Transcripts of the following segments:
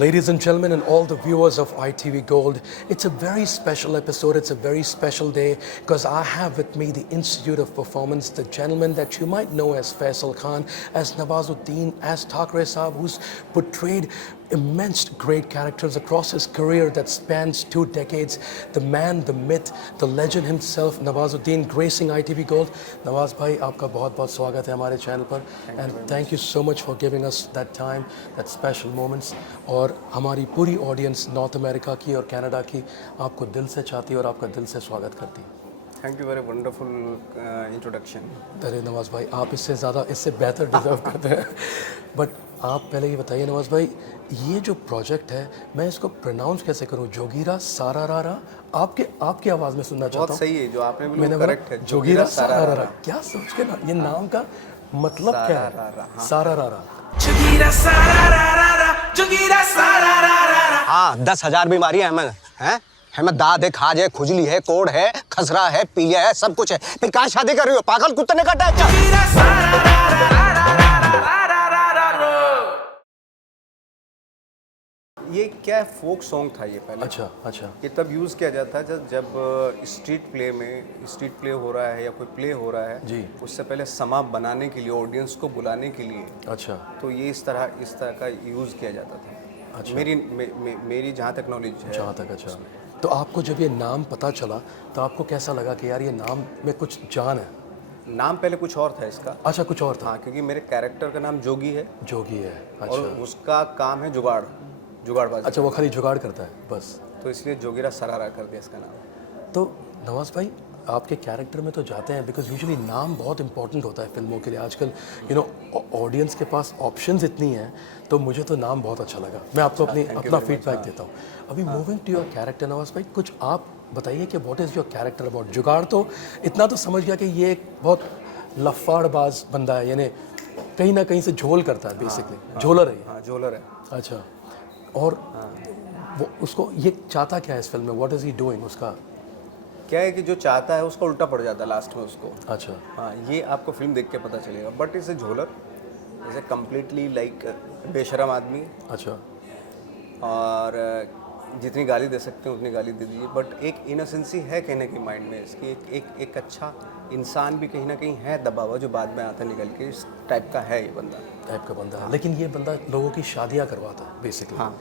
Ladies and gentlemen, and all the viewers of ITV Gold, it's a very special episode. It's a very special day because I have with me the Institute of Performance, the gentleman that you might know as Faisal Khan, as Nawazuddin, as Thakre Saab, who's portrayed immense great characters across his career that spans 2 decades. The man, the myth, the legend himself, Nawazuddin, gracing ITV Gold. Nawaz bhai, आपका बहुत-बहुत स्वागत है हमारे channel पर, and thank you so much for giving us that time, that special moments. और हमारी पूरी audience north America की और कनाडा की आपको दिल से चाहती है और आपका दिल से स्वागत करती है। Thank you, very wonderful introduction. अरे नवाज़ भाई, आप इससे ज़्यादा, इससे बेहतर डिज़र्व करते हैं। बट आप पहले ये बताइए नवाज़ भाई, ये जो प्रोजेक्ट है, मैं इसको प्रोनाउंस कैसे करूँ? जोगीरा सारारारा, आपकी आवाज़ में सुनना चाहता हूँ। बहुत सही है जो आपने बोला, करेक्ट है। जोगीरा सारारारा, क्या सोच के ना, ये नाम का मतलब क्या है? सारारारा, जोगीरा सारारारा, जोगीरा सारारारा। हाँ, 10,000 बीमारियां हैं हमें दाद है, खाज है, खुजली है, कोड़ है, खसरा है, पीलिया है, सब कुछ है। फिर कहाँ शादी कर रही हो? पागल कुत्ते ने काटा है क्या? ये क्या फोक सॉन्ग था ये पहले। अच्छा। ये तब यूज़ किया जाता है जब स्ट्रीट प्ले हो रहा है या कोई प्ले हो रहा है जी, उससे पहले समा बनाने के लिए, ऑडियंस को बुलाने के लिए। अच्छा, तो ये इस तरह का यूज़ किया जाता था। अच्छा। मेरी जहाँ तक नॉलेज है, जहाँ तक। अच्छा, तो आपको जब ये नाम पता चला तो आपको कैसा लगा कि यार ये नाम में कुछ जान है? नाम पहले कुछ और था इसका। अच्छा, कुछ और था। हाँ, क्योंकि मेरे कैरेक्टर का नाम जोगी है। जोगी है, अच्छा। और उसका काम है जुगाड़बाजी। अच्छा, वो खाली जुगाड़ करता है बस, तो इसलिए जोगीरा सरारा कर दिया इसका नाम। तो नवाज़ भाई, आपके कैरेक्टर में तो जाते हैं बिकॉज यूजुअली नाम बहुत इंपॉर्टेंट होता है फिल्मों के लिए। आजकल ऑडियंस के पास ऑप्शंस इतनी हैं, तो मुझे तो नाम बहुत अच्छा लगा। मैं आपको अपना फीडबैक देता हूँ। अभी मूविंग टू योर कैरेक्टर नवाज़ भाई, कुछ आप बताइए कि what is your character about? जुगाड़ तो इतना तो समझ गया कि ये एक बहुत लफाड़बाज बंदा है, यानी कहीं ना कहीं से झोल करता है बेसिकली। झोलर है ये। हाँ, झोलर है। अच्छा, और वो उसको ये चाहता क्या है इस फिल्म में? What is he doing? उसका क्या है कि जो चाहता है उसका उल्टा पड़ जाता है लास्ट में उसको। अच्छा, हाँ, ये आपको फिल्म देख के पता चलेगा। बट इसे झोलर, इसे कम्प्लीटली लाइक बेशरम आदमी। अच्छा, और जितनी गाली दे सकते हैं उतनी गाली दे दीजिए। बट एक इनोसेंसी है कहने की माइंड में इसकी। एक अच्छा इंसान भी कहीं ना कहीं है दबा हुआ, जो बाद में आता निकल के। इस टाइप का है ये बंदा। है। लेकिन ये बंदा लोगों की शादियां करवाता है बेसिकली। हाँ।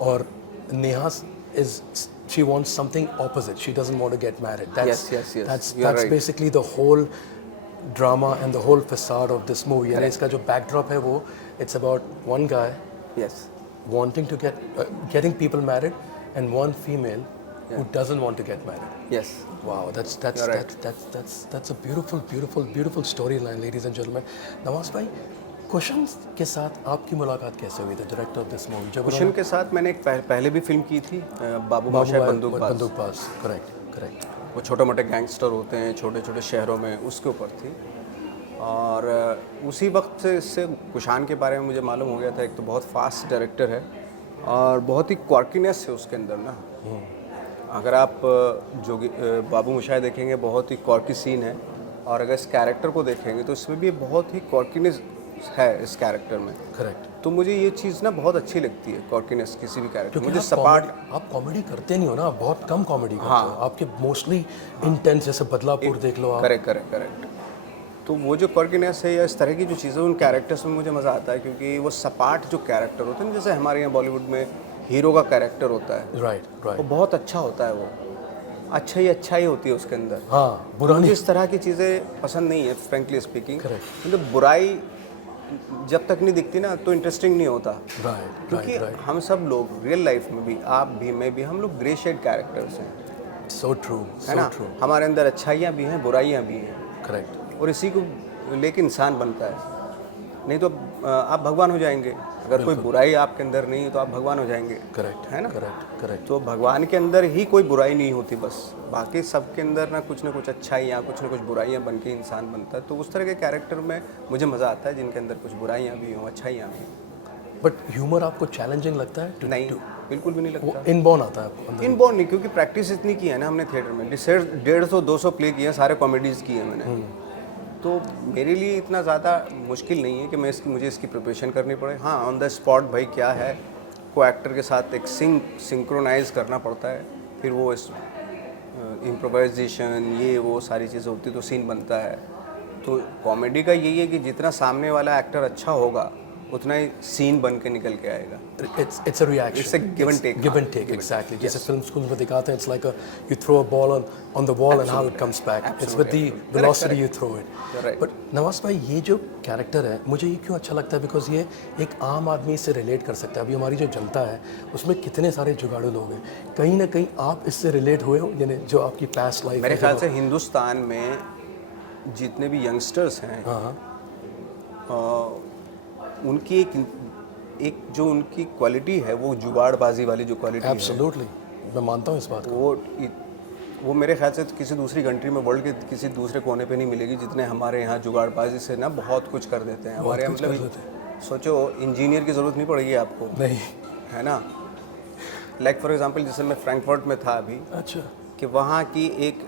और Neha she wants something opposite. She doesn't want to get married. Yes. That's right. basically the whole drama and the whole facade of this movie. And इसका जो backdrop है वो, it's about one guy Yes. wanting to getting people married and one female who doesn't want to get married. Yes. Wow, that's a beautiful storyline, ladies and gentlemen. नवाज़ भाई, cushion के साथ आपकी मुलाकात कैसे हुई? The director of this movie. जब cushion के साथ मैंने एक पहले भी फिल्म की थी, बाबू मोशाय बंदूकबाज। करेक्ट। वो छोटे मोटे गैंगस्टर होते हैं छोटे छोटे शहरों में, उसके ऊपर थी। और उसी वक्त से इससे कुशान के बारे में मुझे मालूम हो गया था। एक तो बहुत फास्ट डायरेक्टर है और बहुत ही क्वार्कीनेस है उसके अंदर ना। अगर आप बाबू मोशाय देखेंगे, बहुत ही क्वार्की सीन है। और अगर इस कैरेक्टर को देखेंगे तो इसमें भी बहुत ही क्वार्कीनेस है इस कैरेक्टर में। करेक्ट। तो मुझे ये चीज़ ना बहुत अच्छी लगती है, क्वार्कीनेस किसी भी कैरेक्टर। मुझे आप कॉमेडी करते नहीं हो ना, बहुत कम कॉमेडी करते हो। आपके मोस्टली इंटेंस, जैसे बदलापुर देख लो आप। करेक्ट। तो वो जो क्वार्कीनेस है या इस तरह की जो चीज़ें उन कैरेक्टर्स में मुझे मज़ा आता है, क्योंकि वो सपाट जो कैरेक्टर होते हैं, जैसे हमारे यहाँ बॉलीवुड में हीरो का कैरेक्टर होता है। राइट। वो बहुत अच्छा होता है। वो अच्छा ही होती है उसके अंदर। हाँ, बुरा नहीं। इस तरह की चीज़ें पसंद नहीं है, फ्रेंकली स्पीकिंग। करेक्ट। मतलब बुराई जब तक नहीं दिखती ना तो इंटरेस्टिंग नहीं होता। क्योंकि हम सब लोग रियल लाइफ में भी, आप भी, मैं भी, हम लोग ग्रे शेड कैरेक्टर्स हैं। सो ट्रू है ना। हमारे अंदर अच्छाइयाँ भी हैं, बुराइयाँ भी हैं। करेक्ट। और इसी को लेके इंसान बनता है। नहीं तो आप भगवान हो जाएंगे। अगर कोई बुराई आपके अंदर नहीं है तो आप भगवान हो जाएंगे। करेक्ट है ना। करेक्ट। तो भगवान के अंदर ही कोई बुराई नहीं होती, बस बाकी सबके अंदर ना कुछ अच्छाइयाँ, कुछ ना कुछ बुराइयाँ बन के इंसान बनता है। तो उस तरह के कैरेक्टर में मुझे मज़ा आता है जिनके अंदर कुछ बुराइयाँ भी हों, अच्छाइयाँ भी हों। बट ह्यूमर आपको चैलेंजिंग लगता है? नहीं, बिल्कुल भी नहीं लगता। वो इनबॉर्न आता है आपको? इनबॉर्न नहीं, क्योंकि प्रैक्टिस इतनी की है ना हमने थिएटर में। 150-200 प्ले किए हैं, सारे कॉमेडीज़ किए हैं मैंने। तो मेरे लिए इतना ज़्यादा मुश्किल नहीं है कि मुझे इसकी प्रिपरेशन करनी पड़े। हाँ, ऑन द स्पॉट भाई क्या है को एक्टर के साथ एक सिंक्रोनाइज करना पड़ता है, फिर वो इस इम्प्रोवाइजेशन ये वो सारी चीज़ें होती तो सीन बनता है। तो कॉमेडी का यही है कि जितना सामने वाला एक्टर अच्छा होगा उतना ही सीन बन के निकल के आएगा। It's a reaction. It's a give and take. Give and take, exactly. जैसे film schools में दिखाते हैं, it's like you throw a ball on the wall and how it comes back. It's with the velocity you throw it. Right. But Nawaz भाई, ये जो character है मुझे ये क्यों अच्छा लगता है, बिकॉज ये एक आम आदमी से रिलेट कर सकता है। अभी हमारी जो जनता है उसमें कितने सारे जुगाड़ू लोग हैं, कहीं ना कहीं आप इससे रिलेट हुए हो, यानी जो आपकी पास्ट लाइफ। मेरे ख्याल से हिंदुस्तान में जितने भी यंगस्टर्स हैं, उनकी एक जो उनकी क्वालिटी है वो जुगाड़बाजी वाली जो क्वालिटी है, एब्सोल्युटली मैं मानता हूँ इस बात को। वो मेरे ख्याल से किसी दूसरी कंट्री में, वर्ल्ड के किसी दूसरे कोने पे नहीं मिलेगी, जितने हमारे यहाँ जुगाड़बाजी से ना बहुत कुछ कर देते हैं। हमारे यहाँ मतलब सोचो, इंजीनियर की ज़रूरत नहीं पड़ेगी आपको, नहीं है ना। लाइक फॉर एग्जांपल, जैसे मैं फ्रैंकफर्ट में था अभी, अच्छा, कि वहाँ की एक,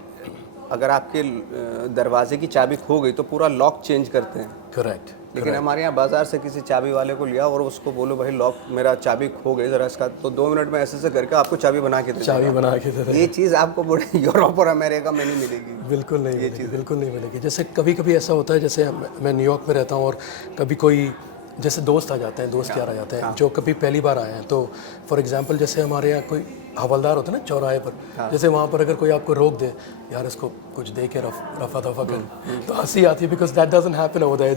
अगर आपके दरवाजे की चाबी खो गई तो पूरा लॉक चेंज करते हैं। करेक्ट। लेकिन हमारे यहाँ बाज़ार से किसी चाबी वाले को लिया और उसको बोलो भाई लॉक मेरा चाबी खो गई ज़रा इसका, तो 2 मिनट में ऐसे करके आपको चाबी बना के दे चाबी बना के दे। ये चीज़ आपको बड़े यूरोप और अमेरिका में नहीं मिलेगी। बिल्कुल नहीं मिलेगी, बिल्कुल नहीं मिलेगी। जैसे कभी कभी ऐसा होता है, जैसे मैं न्यूयॉर्क में रहता हूँ और कभी कोई जैसे दोस्त आ जाते हैं, दोस्त यार आ जाते हैं जो कभी पहली बार आए हैं, तो फॉर एग्जांपल जैसे हमारे यहाँ कोई हवलदार होता है ना चौराहे पर, जैसे वहाँ पर अगर कोई आपको रोक दे, यार इसको कुछ दे के रफा दफा कर, तो हंसी आती है, because that doesn't happen over there,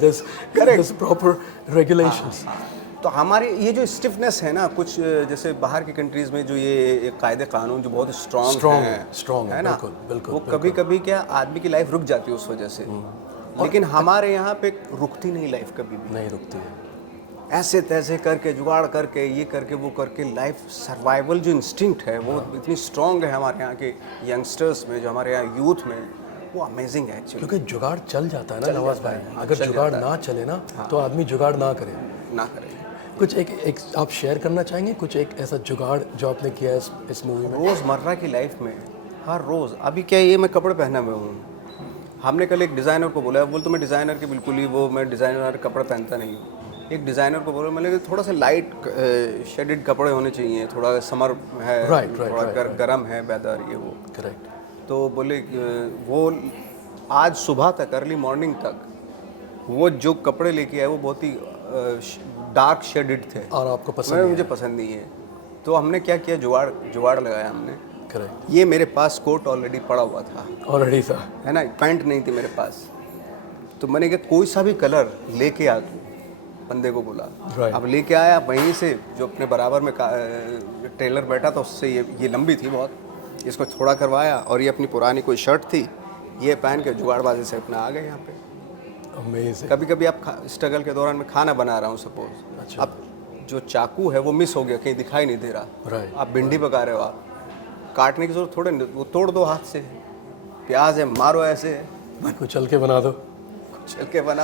there is proper regulations. तो हमारे ये जो स्टिफनेस है ना, कुछ जैसे बाहर की कंट्रीज़ में जो ये कायदे कानून जो बहुत स्ट्रॉन्ग है ना, बिल्कुल, वो कभी कभी क्या आदमी की लाइफ रुक जाती है उस वजह से। लेकिन हमारे यहाँ पे रुकती नहीं लाइफ, कभी भी नहीं रुकती है। ऐसे तैसे करके जुगाड़ करके ये करके वो करके लाइफ सर्वाइवल जो इंस्टिंक्ट है वो इतनी स्ट्रॉन्ग है हमारे यहाँ के यंगस्टर्स में, जो हमारे यहाँ यूथ में, वो अमेजिंग है एक्चुअली। क्योंकि जुगाड़ चल जाता है ना नवाज भाई, अगर जुगाड़ ना चले ना तो आदमी जुगाड़ ना करे। कुछ एक आप शेयर करना चाहेंगे, कुछ एक ऐसा जुगाड़ जो आपने किया है इस मूवी में? रोज़मर्रा की लाइफ में हर रोज़, अभी क्या ये मैं कपड़े पहना हुआ हूँ, हमने कल एक डिज़ाइनर को बोला, बोल तो मैं डिज़ाइनर के बिल्कुल ही वो, मैं डिज़ाइनर कपड़े पहनता नहीं हूँ। एक डिज़ाइनर को बोला मैंने कि थोड़ा सा लाइट शेडेड कपड़े होने चाहिए, थोड़ा समर है, थोड़ा गर्म है वेदर, ये वो। करेक्ट। तो बोले वो आज सुबह तक, अर्ली मॉर्निंग तक, वो जो कपड़े लेके आए वो बहुत ही डार्क शेडेड थे और आपको पसंद मुझे पसंद नहीं है। तो हमने क्या किया, जुगाड़ लगाया हमने। करेक्ट। ये मेरे पास कोट ऑलरेडी पड़ा हुआ था, ऑलरेडी था, है ना, पैंट नहीं थी मेरे पास। तो मैंने कहा कोई सा भी कलर लेके आ, तू बंदे को बोला। अब लेके आया, वहीं से जो अपने बराबर में टेलर बैठा था उससे ये लंबी थी बहुत, इसको थोड़ा करवाया और ये अपनी पुरानी कोई शर्ट थी, ये पहन के जुगाड़बाजी से अपना आ गए यहाँ पे। अमेजिंग। कभी कभी आप स्ट्रगल के दौरान मैं खाना बना रहा हूँ सपोज, अच्छा। अब जो चाकू है वो मिस हो गया, कहीं दिखाई नहीं दे रहा, आप भिंडी पका रहे हो, आप काटने की जरूरत थोड़े, वो तोड़ दो हाथ से, प्याज है मारो ऐसे, कुचल के बना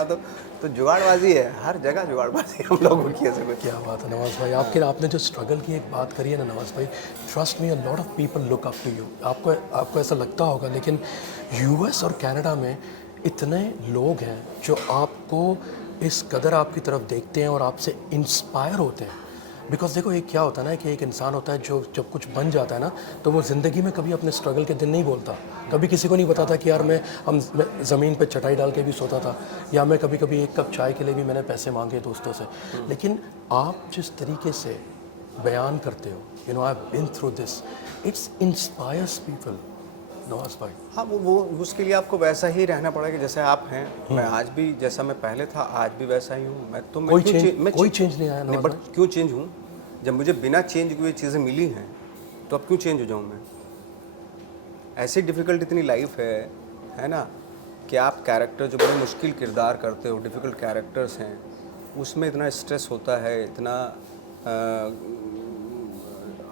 दो, तो जुगाड़बाजी है हर जगह, जुगाड़बाजी हम लोगों की है। क्या बात है नवाज भाई, आपने जो स्ट्रगल की एक बात करी है ना नवाज भाई, trust me a lot of people look up to you. आपको ऐसा लगता होगा, लेकिन यूएस और कनाडा में इतने लोग हैं जो आपको इस कदर आपकी तरफ देखते हैं और आपसे इंस्पायर होते हैं। बिकॉज देखो एक क्या होता है ना, कि एक इंसान होता है जो जब कुछ बन जाता है ना, तो वो ज़िंदगी में कभी अपने स्ट्रगल के दिन नहीं बोलता, कभी किसी को नहीं बताता कि यार मैं ज़मीन पे चटाई डाल के भी सोता था, या मैं कभी कभी एक कप चाय के लिए भी मैंने पैसे मांगे दोस्तों से। लेकिन आप जिस तरीके से बयान करते हो, you know I have been through this, it's inspires people Nawaz भाई। हाँ, वो उसके लिए आपको वैसा ही रहना पड़ेगा जैसे आप हैं। मैं आज भी जैसा मैं पहले था आज भी वैसा ही हूँ। मैं तो कोई चेंज नहीं आया नहीं, बट क्यों चेंज हूँ? जब मुझे बिना चेंज हुए चीज़ें मिली हैं तो अब क्यों चेंज हो जाऊँ मैं? ऐसी डिफ़िकल्ट इतनी लाइफ है ना, कि आप कैरेक्टर जो बड़े मुश्किल किरदार करते हो, डिफ़िकल्ट कैरेक्टर्स हैं, उसमें इतना स्ट्रेस होता है, इतना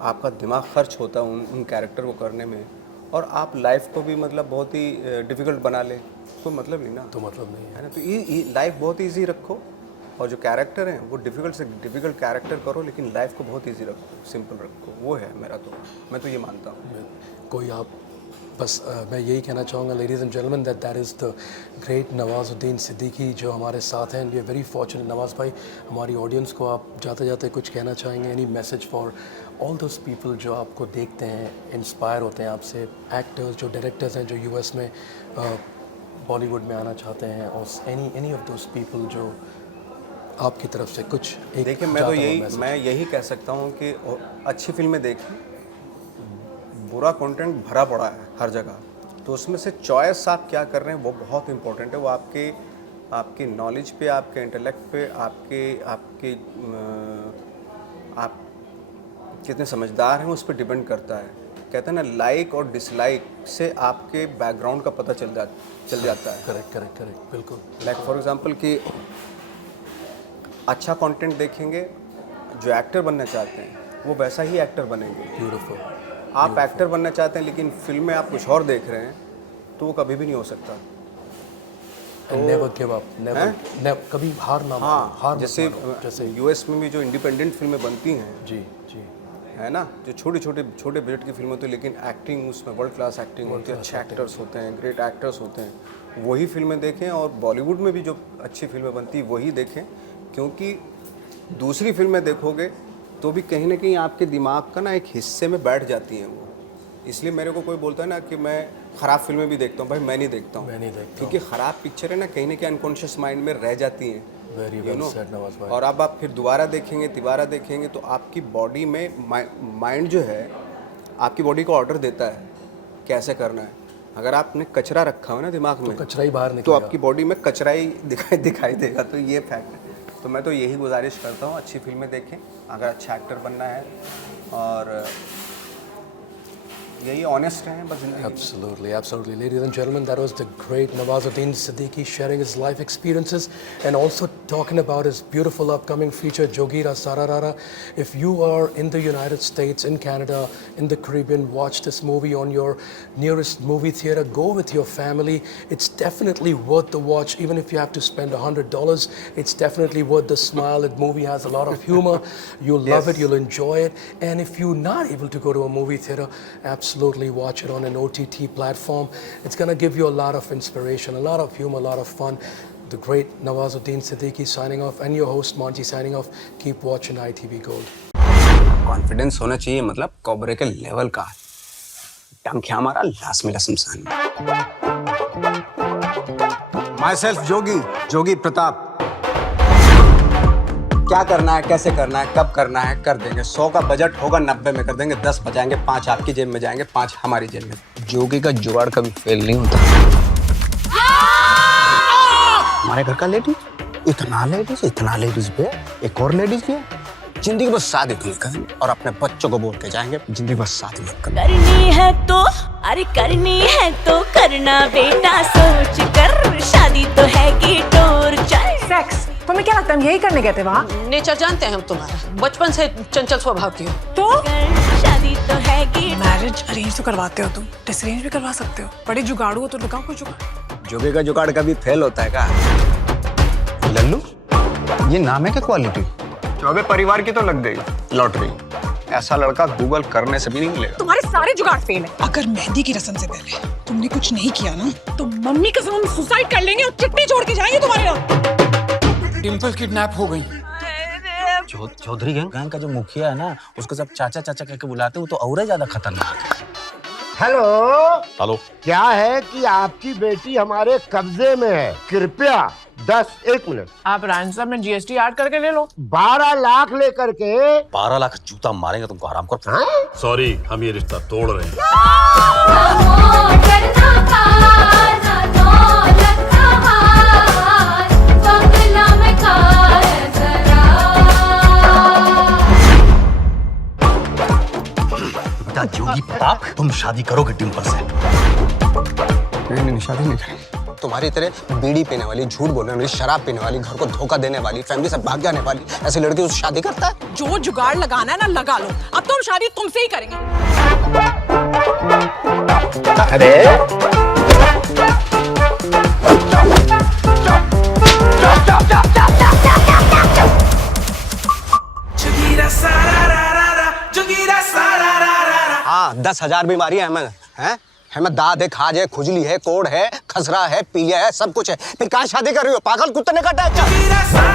आपका दिमाग खर्च होता है उन कैरेक्टर को करने में, और आप लाइफ को भी मतलब बहुत ही डिफ़िकल्ट बना ले, कोई मतलब नहीं ना। तो मतलब नहीं है ना। तो ये लाइफ बहुत ईजी रखो, और जो कैरेक्टर हैं वो डिफ़िकल्ट से डिफ़िकल्ट कैरेक्टर करो, लेकिन लाइफ को बहुत ईजी रखो, सिंपल रखो, वो है मेरा। तो मैं तो ये मानता हूँ। कोई आप बस मैं यही कहना चाहूँगा ladies and gentleman that is the great Nawazuddin Siddiqui जो हमारे साथ हैं. We are very fortunate. Nawaz भाई, हमारी ऑडियंस को आप जाते जाते कुछ कहना चाहेंगे? Any message for all those people जो आपको देखते हैं, इंस्पायर होते हैं आपसे, एक्टर्स जो डायरेक्टर्स हैं जो यूएस में बॉलीवुड में आना चाहते हैं, और एनी ऑफ दोज पीपल जो आपकी तरफ से कुछ एक देखिए, मैं यही कह सकता हूँ कि अच्छी फिल्में देखें. बुरा कंटेंट भरा पड़ा है हर जगह, तो उसमें से चॉइस आप क्या कर रहे हैं वो बहुत इंपॉर्टेंट है. वो आपके नॉलेज पे, आपके इंटेलेक्ट पे, आप कितने समझदार हैं उस पर डिपेंड करता है. कहते हैं ना, लाइक और डिसलाइक से आपके बैकग्राउंड का पता चल जाता है. करेक्ट, बिल्कुल. लाइक फॉर एग्जांपल कि अच्छा कंटेंट देखेंगे, जो एक्टर बनना चाहते हैं वो वैसा ही एक्टर बनेंगे. ब्यूटीफुल. आप एक्टर बनना चाहते हैं लेकिन फिल्म में आप कुछ और देख रहे हैं, तो वो कभी भी नहीं हो सकता. नेवर गिव अप, नेवर कभी हार ना मानो. हार जैसे यूएस में भी जो इंडिपेंडेंट फिल्में बनती हैं, जी, है ना, जो छोटे बजट की फिल्म होती है लेकिन एक्टिंग उसमें वर्ल्ड क्लास एक्टिंग होती है, अच्छे एक्टर्स होते हैं, ग्रेट एक्टर्स होते हैं, वही फिल्में देखें. और बॉलीवुड में भी जो अच्छी फिल्में बनती है वही देखें, क्योंकि दूसरी फिल्में देखोगे तो भी कहीं ना कहीं आपके दिमाग का ना एक हिस्से में बैठ जाती हैं वो. इसलिए मेरे को कोई बोलता है ना कि मैं ख़राब फिल्में भी देखता हूँ, भाई मैं नहीं देखता हूँ, क्योंकि ख़राब पिक्चर है ना कहीं अनकॉन्शियस माइंड में रह जाती हैं. वेरी वेल सेड नवाज भाई. और अब आप फिर दोबारा देखेंगे, तिबारा देखेंगे, तो आपकी बॉडी में माइंड जो है आपकी बॉडी को ऑर्डर देता है कैसे करना है. अगर आपने कचरा रखा हो ना दिमाग में, तो कचरा ही बाहर तो निकलेगा. आपकी बॉडी में कचरा ही दिखाई देगा. तो ये फैक्ट है. तो मैं तो यही गुजारिश करता हूँ, अच्छी फिल्में देखें अगर अच्छा एक्टर बनना है, और यही ऑनेस्ट हैं बस जिंदगी. Absolutely. Ladies and gentlemen, that was the great Nawazuddin Siddiqui sharing his life experiences and also talking about his beautiful upcoming feature, Jogira Sararara. If you are in the United States, in Canada, in the Caribbean, watch this movie on your nearest movie theater. Go with your family. It's definitely worth the watch. Even if you have to spend $100, it's definitely worth the smile. The movie has a lot of humor. You'll love it. You'll enjoy it. And if you're not able to go to a movie theater, absolutely watch it on an OTT platform. It's going to give you a lot of inspiration, a lot of humor, a lot of fun. The great Nawazuddin Siddiqui signing off, and your host Monty signing off. Keep watching ITV Gold. Confidence होना चाहिए, मतलब कोबरे के level का. टंकिया हमारा लाश में शमशान. माई सेल्फ जोगी प्रताप. क्या करना है, कैसे करना है, कब करना है, कर देंगे. 100 का बजट होगा, 90 में कर देंगे. 10 बचाएंगे, 5 आपकी जेब में जाएंगे, 5 हमारी जेब में. जोगी का जुगाड़ कभी फेल नहीं होता. हमारे घर का लेडीज इतना लेडीज पे एक और लेडीज भी है. जिंदगी बस शादी नहीं करनी, और अपने बच्चों को बोल के जाएंगे जिंदगी बस शादी नहीं करनी है तो, अरे करनी है तो करना बेटा, सोच कर. शादी तो है कि टोर चल. सेक्स तुम्हें क्या लगता है हम यही करने गए थे वहाँ? नेचर जानते हैं हम तुम्हारा, बचपन से चंचल स्वभाव की हो. तो शादी तो है कि मैरिज अरेंज तो करवाते हो तुम, डिसअरेंज भी करवा सकते हो. बड़े जुगाड़ू हो तो लगाओ कोई जुगाड़. जोगी का जुगाड़ कभी फेल होता है क्या? लल्लू, ये नाम है क्या क्वालिटी? चौबे परिवार की तो लग गई लॉटरी. ऐसा लड़का गूगल करने से भी नहीं मिलेगा. तुम्हारे सारे जुगाड़ फेल है. अगर मेहंदी की रस्म से पहले तुमने कुछ नहीं किया ना, तो मम्मी कसम हम सुसाइड कर लेंगे और चिट्ठी छोड़ के जाएंगे तुम्हारे यहाँ. डिम्पल किडनैप हो गई. चौधरी गैंग का जो मुखिया है ना, उसको सब चाचा कह के बुलाते हैं, वो तो और ज्यादा खतरनाक है. हेलो, क्या है कि आपकी बेटी हमारे कब्जे में है. कृपया 1 मिनट. आप रैंसम में जीएसटी ऐड करके ले लो. 12 लाख लेकर के. 12 लाख जूता मारेंगे तुमको हराम कर. सॉरी, हम ये रिश्ता तोड़ रहे हैं. बेटा जोगी प्रताप, तुम शादी करोगे डिम्पल से? नहीं, शादी नहीं करेंगे. तुम्हारी तरह बीड़ी पीने वाली, झूठ बोलने वाली, शराब पीने वाली, घर को धोखा देने वाली, फैमिली से भाग जाने वाली ऐसी लड़की उससे शादी करता है? जो जुगाड़ लगाना है ना लगा लो. अब तो हम शादी तुमसे ही करेंगे. अरे हाँ, 10,000 बीमारियां हैं. है मैं दाद है, खाज है, खुजली है, कोड़ है, खसरा है, पीलिया है, सब कुछ है। फिर कहाँ शादी कर रही हो? पागल कुत्ते ने काटा है क्या?